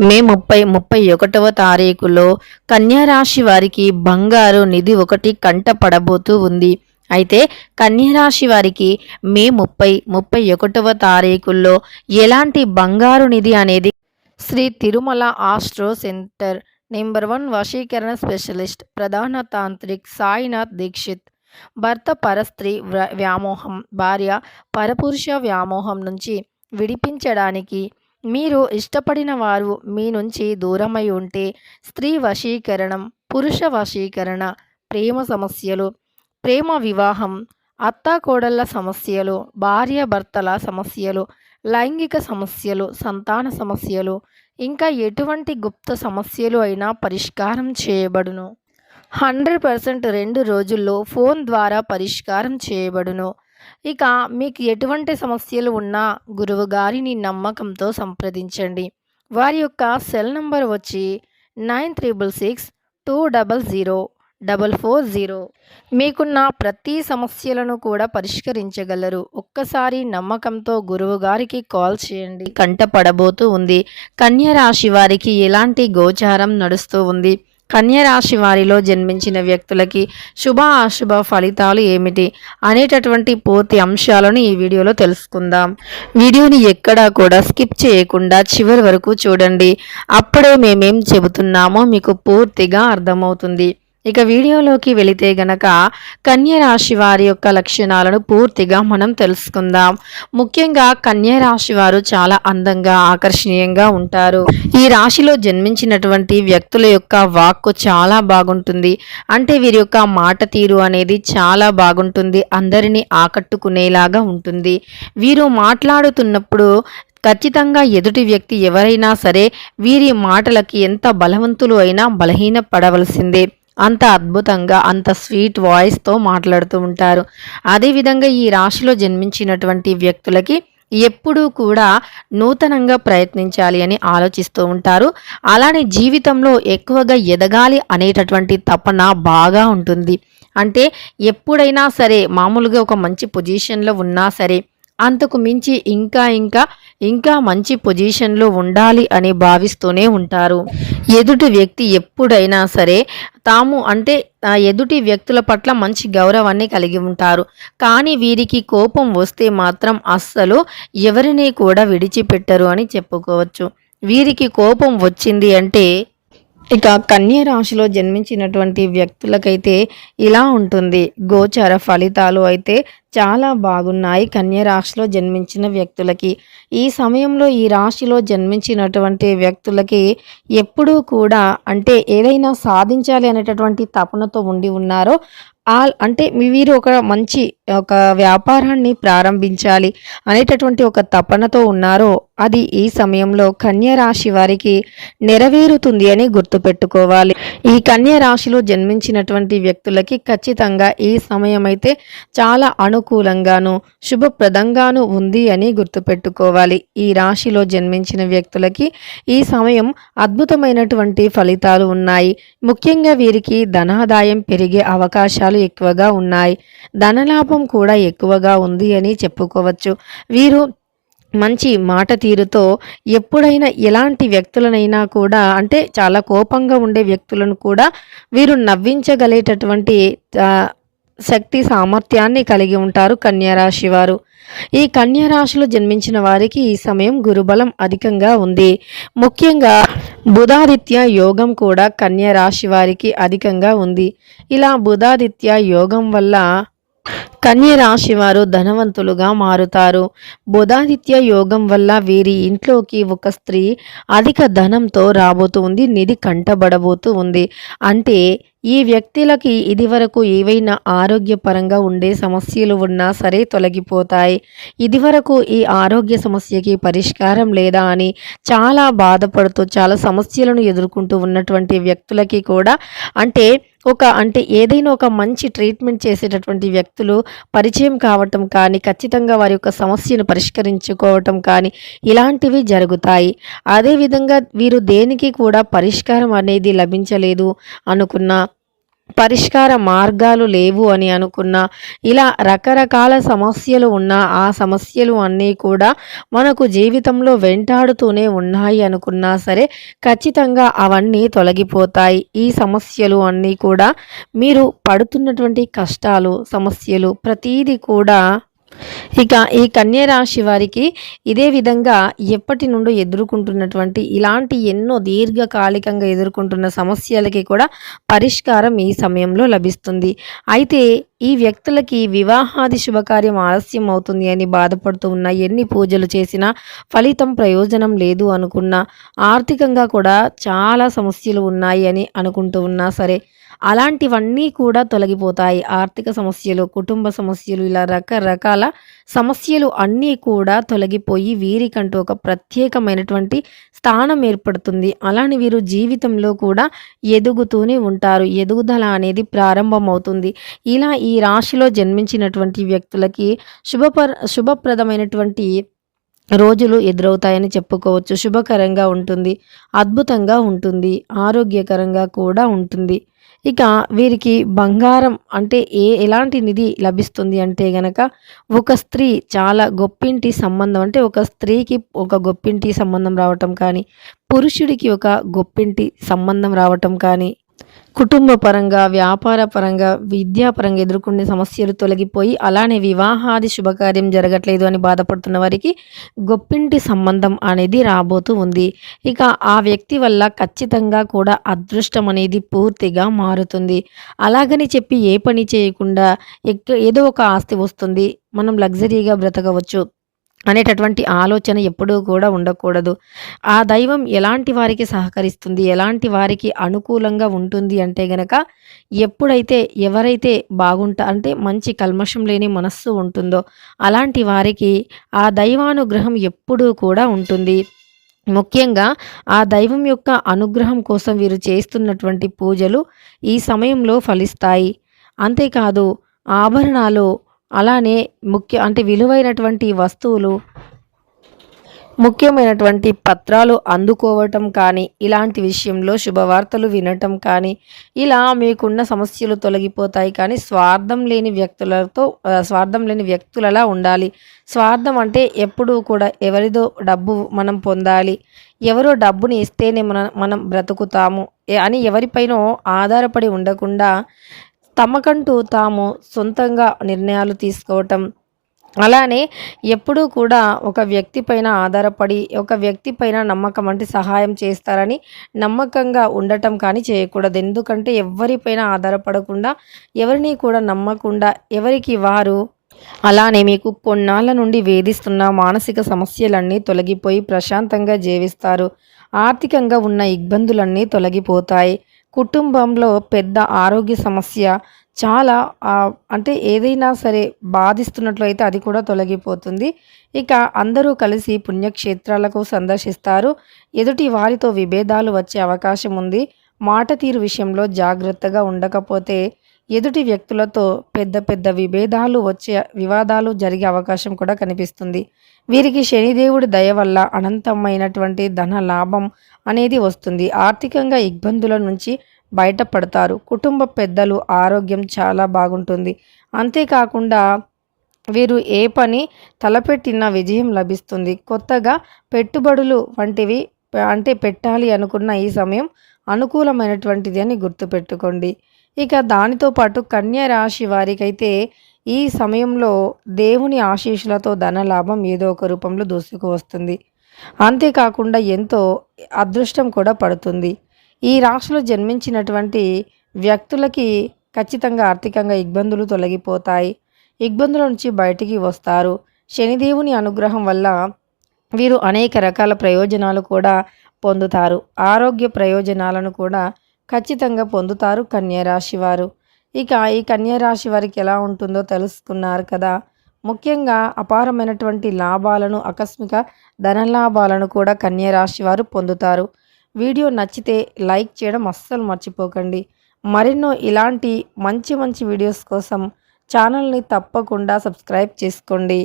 మే 30, 31వ తారీఖులో కన్యా రాశి వారికి బంగారు నిధి ఒకటి కంట పడబోతూ ఉంది. అయితే కన్యా రాశి వారికి మే 30, 31వ తారీఖుల్లో ఎలాంటి బంగారు నిధి అనేది Sri Tirumala astro centre number 1 వశీకరణ స్పెషలిస్ట్ ప్రధాన తాంత్రిక్ సాయినాథ్ దీక్షిత్ భర్త పరస్త్రీ వ్యామోహం, భార్య పరపురుష వ్యామోహం నుంచి విడిపించడానికి మీరు ఇష్టపడిన వారు మీ నుంచి దూరమై ఉంటే స్త్రీ వశీకరణం, పురుష వశీకరణ, ప్రేమ సమస్యలు, ప్రేమ వివాహం, అత్తాకోడళ్ళ సమస్యలు, భార్యాభర్తల సమస్యలు, లైంగిక సమస్యలు, సంతాన సమస్యలు, ఇంకా ఎటువంటి గుప్త సమస్యలు అయినా పరిష్కారం చేయబడును. 100% 2 రోజుల్లో ఫోన్ ద్వారా పరిష్కారం చేయబడును. ఇక మీకు ఎటువంటి సమస్యలు ఉన్నా గురువుగారిని నమ్మకంతో సంప్రదించండి. వారి యొక్క సెల్ నంబర్ వచ్చి 9366200440. మీకున్న ప్రతి సమస్యలను కూడా పరిష్కరించగలరు. ఒక్కసారి నమ్మకంతో గురువుగారికి కాల్ చేయండి. కంట పడబోతూ ఉంది. కన్యా రాశి వారికి ఎలాంటి గోచారం నడుస్తూ ఉంది, కన్యా రాశి వారిలో జన్మించిన వ్యక్తులకి శుభ అశుభ ఫలితాలు ఏమిటి అనేటటువంటి పూర్తి అంశాలను ఈ వీడియోలో తెలుసుకుందాం. వీడియోని ఎక్కడా కూడా స్కిప్ చేయకుండా చివరి వరకు చూడండి. అప్పుడే మేమేం చెబుతున్నామో మీకు పూర్తిగా అర్థమవుతుంది. ఇక వీడియోలోకి వెళితే గనక కన్యా రాశి వారి యొక్క లక్షణాలను పూర్తిగా మనం తెలుసుకుందాం. ముఖ్యంగా కన్యా రాశి వారు చాలా అందంగా ఆకర్షణీయంగా ఉంటారు. ఈ రాశిలో జన్మించినటువంటి వ్యక్తుల యొక్క వాక్కు చాలా బాగుంటుంది. అంటే వీరి యొక్క మాట తీరు అనేది చాలా బాగుంటుంది. అందరినీ ఆకట్టుకునేలాగా ఉంటుంది. వీరు మాట్లాడుతున్నప్పుడు ఖచ్చితంగా ఎదుటి వ్యక్తి ఎవరైనా సరే వీరి మాటలకి ఎంత బలవంతులు అయినా బలహీన పడవలసిందే. అంత అద్భుతంగా అంత స్వీట్ వాయిస్తో మాట్లాడుతూ ఉంటారు. అదేవిధంగా ఈ రాశిలో జన్మించినటువంటి వ్యక్తులకి ఎప్పుడూ కూడా నూతనంగా ప్రయత్నించాలి అని ఆలోచిస్తూ ఉంటారు. అలానే జీవితంలో ఎక్కువగా ఎదగాలి అనేటటువంటి తపన బాగా ఉంటుంది. అంటే ఎప్పుడైనా సరే మామూలుగా ఒక మంచి పొజిషన్లో ఉన్నా సరే అంతకు మించి ఇంకా మంచి పొజిషన్లో ఉండాలి అని భావిస్తూనే ఉంటారు. ఎదుటి వ్యక్తి ఎప్పుడైనా సరే తాము అంటే ఎదుటి వ్యక్తుల పట్ల మంచి గౌరవాన్ని కలిగి ఉంటారు. కానీ వీరికి కోపం వస్తే మాత్రం అస్సలు ఎవరిని కూడా విడిచిపెట్టరు అని చెప్పుకోవచ్చు. వీరికి కోపం వచ్చింది అంటే ఇక కన్యా రాశిలో జన్మించినటువంటి వ్యక్తులకైతే ఇలా ఉంటుంది. గోచార ఫలితాలు అయితే చాలా బాగున్నాయి కన్యా రాశిలో జన్మించిన వ్యక్తులకి. ఈ సమయంలో ఈ రాశిలో జన్మించినటువంటి వ్యక్తులకి ఎప్పుడూ కూడా అంటే ఏదైనా సాధించాలి అనేటటువంటి తపనతో ఉండి ఉన్నారో అంటే వీరు ఒక వ్యాపారాన్ని ప్రారంభించాలి అనేటటువంటి ఒక తపనతో ఉన్నారో అది ఈ సమయంలో కన్యా రాశి వారికి నెరవేరుతుంది అని గుర్తుపెట్టుకోవాలి. ఈ కన్యా రాశిలో జన్మించినటువంటి వ్యక్తులకి ఖచ్చితంగా ఈ సమయం అయితే చాలా అనుకూలంగాను శుభప్రదంగాను ఉంది అని గుర్తుపెట్టుకోవాలి. ఈ రాశిలో జన్మించిన వ్యక్తులకి ఈ సమయం అద్భుతమైనటువంటి ఫలితాలు ఉన్నాయి. ముఖ్యంగా వీరికి ధనాదాయం పెరిగే అవకాశాలు ఎక్కువగా ఉన్నాయి. ధనలాభం కూడా ఎక్కువగా ఉంది అని చెప్పుకోవచ్చు. వీరు మంచి మాట తీరుతో ఎప్పుడైనా ఎలాంటి వ్యక్తులనైనా కూడా అంటే చాలా కోపంగా ఉండే వ్యక్తులను కూడా వీరు నవ్వించగలేటటువంటి శక్తి సామర్థ్యాన్ని కలిగి ఉంటారు కన్యా రాశి వారు. ఈ కన్యా రాశిలో జన్మించిన వారికి ఈ సమయం గురుబలం అధికంగా ఉంది. ముఖ్యంగా బుధాదిత్య యోగం కూడా కన్యా రాశి వారికి అధికంగా ఉంది. ఇలా బుధాదిత్య యోగం వల్ల కన్యా రాశి వారు ధనవంతులుగా మారుతారు. బుధాదిత్య యోగం వల్ల వీరి ఇంట్లోకి ఒక స్త్రీ అధిక ధనంతో రాబోతుంది, నిధి కంటబడబోతూ ఉంది. అంటే ఈ వ్యక్తులకి ఇదివరకు ఏవైనా ఆరోగ్యపరంగా ఉండే సమస్యలు ఉన్నా సరే తొలగిపోతాయి. ఇదివరకు ఈ ఆరోగ్య సమస్యకి పరిష్కారం లేదా అని చాలా బాధపడుతూ చాలా సమస్యలను ఎదుర్కొంటూ ఉన్నటువంటి వ్యక్తులకి కూడా అంటే ఏదైనా ఒక మంచి ట్రీట్మెంట్ చేసేటటువంటి వ్యక్తులు పరిచయం కావటం కానీ ఖచ్చితంగా వారి యొక్క సమస్యను పరిష్కరించుకోవటం కానీ ఇలాంటివి జరుగుతాయి. అదేవిధంగా వీరు దేనికి కూడా పరిష్కారం అనేది లభించలేదు అనుకున్న పరిష్కార మార్గాలు లేవు అని అనుకున్నా, ఇలా రకరకాల సమస్యలు ఉన్న ఆ సమస్యలు అన్నీ కూడా మనకు జీవితంలో వెంటాడుతూనే ఉన్నాయి అనుకున్నా సరే, ఖచ్చితంగా అవన్నీ తొలగిపోతాయి. ఈ సమస్యలు అన్నీ కూడా మీరు పడుతున్నటువంటి కష్టాలు, సమస్యలు ప్రతీది కూడా ఇక ఈ కన్య రాశి వారికి ఇదే విధంగా ఎప్పటి నుండో ఎదుర్కొంటున్నటువంటి ఇలాంటి ఎన్నో దీర్ఘకాలికంగా ఎదుర్కొంటున్న సమస్యలకి కూడా పరిష్కారం ఈ సమయంలో లభిస్తుంది. అయితే ఈ వ్యక్తులకి వివాహాది శుభకార్యం ఆలస్యం అవుతుంది అని బాధపడుతూ ఉన్న ఎన్ని పూజలు చేసినా ఫలితం ప్రయోజనం లేదు అనుకున్నా, ఆర్థికంగా కూడా చాలా సమస్యలు ఉన్నాయి అని అనుకుంటూ ఉన్నా సరే, అలాంటివన్నీ కూడా తొలగిపోతాయి. ఆర్థిక సమస్యలు, కుటుంబ సమస్యలు ఇలా రకరకాల సమస్యలు అన్నీ కూడా తొలగిపోయి వీరికంటూ ఒక ప్రత్యేకమైనటువంటి స్థానం ఏర్పడుతుంది. అలానే వీరు జీవితంలో కూడా ఎదుగుతూనే ఉంటారు. ఎదుగుదల అనేది ప్రారంభమవుతుంది. ఇలా ఈ రాశిలో జన్మించినటువంటి వ్యక్తులకి శుభప్రదమైనటువంటి రోజులు ఎదురవుతాయని చెప్పుకోవచ్చు. శుభకరంగా ఉంటుంది. అద్భుతంగా ఉంటుంది. ఆరోగ్యకరంగా కూడా ఉంటుంది. ఇక వీరికి బంగారం అంటే ఎలాంటి నిధి లభిస్తుంది అంటే గనక, ఒక స్త్రీ చాలా గొప్పింటి సంబంధం అంటే ఒక స్త్రీకి ఒక గొప్పింటి సంబంధం రావటం కానీ, పురుషుడికి ఒక గొప్పింటి సంబంధం రావటం కానీ, కుటుంబ పరంగా, వ్యాపార పరంగా, విద్యాపరంగా ఎదుర్కొనే సమస్యలు తొలగిపోయి, అలానే వివాహాది శుభకార్యం జరగట్లేదు అని బాధపడుతున్న వారికి గొప్పింటి సంబంధం అనేది రాబోతూ ఉంది. ఇక ఆ వ్యక్తి వల్ల ఖచ్చితంగా కూడా అదృష్టం అనేది పూర్తిగా మారుతుంది. అలాగని చెప్పి ఏ పని చేయకుండా ఏదో ఒక ఆస్తి వస్తుంది, మనం లగ్జరీగా బ్రతకవచ్చు అనేటటువంటి ఆలోచన ఎప్పుడూ కూడా ఉండకూడదు. ఆ దైవం ఎలాంటి వారికి సహకరిస్తుంది, ఎలాంటి వారికి అనుకూలంగా ఉంటుంది అంటే గనక, ఎప్పుడైతే ఎవరైతే అంటే మంచి కల్మషం లేని మనస్సు ఉంటుందో, అలాంటి వారికి ఆ దైవానుగ్రహం ఎప్పుడూ కూడా ఉంటుంది. ముఖ్యంగా ఆ దైవం యొక్క అనుగ్రహం కోసం వీరు చేస్తున్నటువంటి పూజలు ఈ సమయంలో ఫలిస్తాయి. అంతేకాదు ఆభరణాలు అలానే అంటే విలువైనటువంటి వస్తువులు, ముఖ్యమైనటువంటి పత్రాలు అందుకోవటం కానీ, ఇలాంటి విషయంలో శుభవార్తలు వినటం కానీ, ఇలా మీకున్న సమస్యలు తొలగిపోతాయి. కానీ స్వార్థం లేని వ్యక్తులలా ఉండాలి. స్వార్థం అంటే ఎప్పుడూ కూడా ఎవరిదో డబ్బు మనం పొందాలి, ఎవరో డబ్బుని ఇస్తేనే మనం బ్రతుకుతాము అని ఎవరిపైనో ఆధారపడి ఉండకుండా, తమకంటూ తాము సొంతంగా నిర్ణయాలు తీసుకోవటం, అలానే ఎప్పుడూ కూడా ఒక వ్యక్తి పైన ఆధారపడి, ఒక వ్యక్తి పైన నమ్మకం అంటే సహాయం చేస్తారని నమ్మకంగా ఉండటం కానీ చేయకూడదు. ఎందుకంటే ఎవరిపైన ఆధారపడకుండా, ఎవరిని కూడా నమ్మకుండా, ఎవరికి వారు అలానే మీకు కొన్నాళ్ళ నుండి వేధిస్తున్న మానసిక సమస్యలన్నీ తొలగిపోయి ప్రశాంతంగా జీవిస్తారు. ఆర్థికంగా ఉన్న ఇబ్బందులన్నీ తొలగిపోతాయి. కుటుంబంలో పెద్ద ఆరోగ్య సమస్య చాలా అంటే ఏదైనా సరే బాధిస్తున్నట్లయితే అది కూడా తొలగిపోతుంది. ఇక అందరూ కలిసి పుణ్యక్షేత్రాలకు సందర్శిస్తారు. ఎదుటి వారితో విభేదాలు వచ్చే అవకాశం ఉంది. మాట తీరు విషయంలో జాగ్రత్తగా ఉండకపోతే ఎదుటి వ్యక్తులతో పెద్ద పెద్ద వివాదాలు జరిగే అవకాశం కూడా కనిపిస్తుంది. వీరికి శనిదేవుడి దయ వల్ల అనంతమైనటువంటి ధన లాభం అనేది వస్తుంది. ఆర్థికంగా ఇబ్బందుల నుంచి బయటపడతారు. కుటుంబ పెద్దలు ఆరోగ్యం చాలా బాగుంటుంది. అంతేకాకుండా వీరు ఏ పని తలపెట్టినా విజయం లభిస్తుంది. కొత్తగా పెట్టుబడులు వంటివి అంటే పెట్టాలి అనుకున్న ఈ సమయం అనుకూలమైనటువంటిది అని గుర్తుపెట్టుకోండి. ఇక దానితో పాటు కన్య రాశి వారికైతే ఈ సమయంలో దేవుని ఆశీస్సులతో ధనలాభం ఏదో ఒక రూపంలో దూసుకు వస్తుంది. అంతేకాకుండా ఎంతో అదృష్టం కూడా పడుతుంది. ఈ రాశిలో జన్మించినటువంటి వ్యక్తులకి ఖచ్చితంగా ఆర్థికంగా ఇబ్బందులు తొలగిపోతాయి. ఇబ్బందుల నుంచి బయటికి వస్తారు. శనిదేవుని అనుగ్రహం వల్ల వీరు అనేక రకాల ప్రయోజనాలు కూడా పొందుతారు. ఆరోగ్య ప్రయోజనాలను కూడా ఖచ్చితంగా పొందుతారు కన్యరాశి వారు. ఇక ఈ కన్యరాశి వారికి ఎలా ఉంటుందో తెలుసుకున్నారు కదా. ముఖ్యంగా అపారమైనటువంటి లాభాలను, ఆకస్మిక ధనలాభాలను కూడా కన్యరాశి వారు పొందుతారు. వీడియో నచ్చితే లైక్ చేయడం అస్సలు మర్చిపోకండి. మరెన్నో ఇలాంటి మంచి మంచి వీడియోస్ కోసం ఛానల్ని తప్పకుండా సబ్స్క్రైబ్ చేసుకోండి.